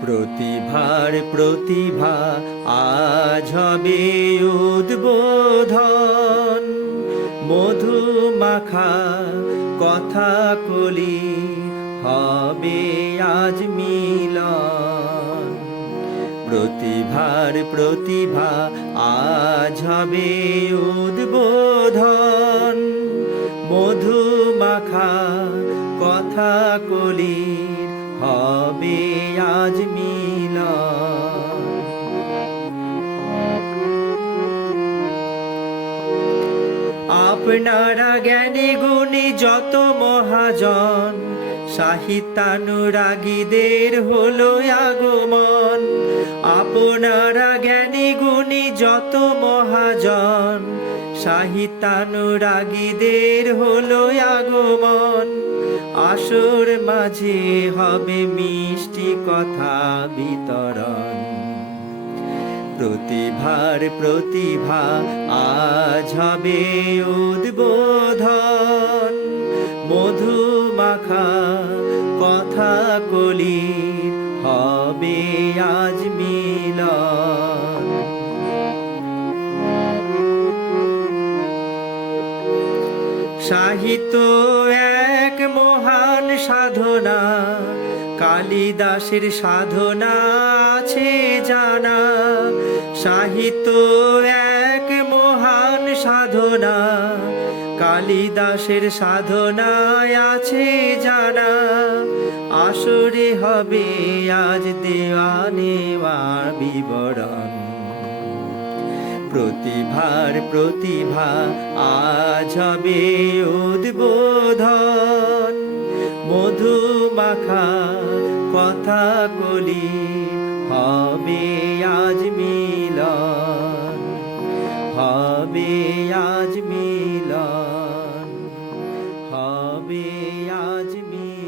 প্রতিভার প্রতিভা আজ হবে উদ্বোধন, মধু মাখা কথা কলি হবে আজ মিলন। প্রতিভার প্রতিভা আজ হবে উদ্বোধন, মধু মাখা কথা কলি হবে আজ মিলন। আপনারা জ্ঞানী গুণী যত মহাজন, সাহিত্যানুরাগীদের হলো আগমন। আপনারা জ্ঞানী গুণী যত মহাজন, সাহিত্যানুরাগীদের হলো আগমন। আসর মাঝে হবে মিষ্টি কথা বিতরণ। প্রতিভার প্রতিভা আজ হবে উদ্বোধন, মধু মাখা কথা কলি হবে আজ মিলন। সাহিত্য এক মহান সাধনা, কালিদাসের সাধনা আছে জানা। সাহিত্য এক মহান সাধনা, কালিদাসের সাধনায় আছে জানা। আসরে হবে আজ দেওয়া নেওয়ার বিবরণ। প্রতিভার প্রতিভা আজ হবে উদ্বোধন, মধু মাখা কথা কলি হবে আজ মিলন। হবে আজ মিলন, হবে আজ মিলন।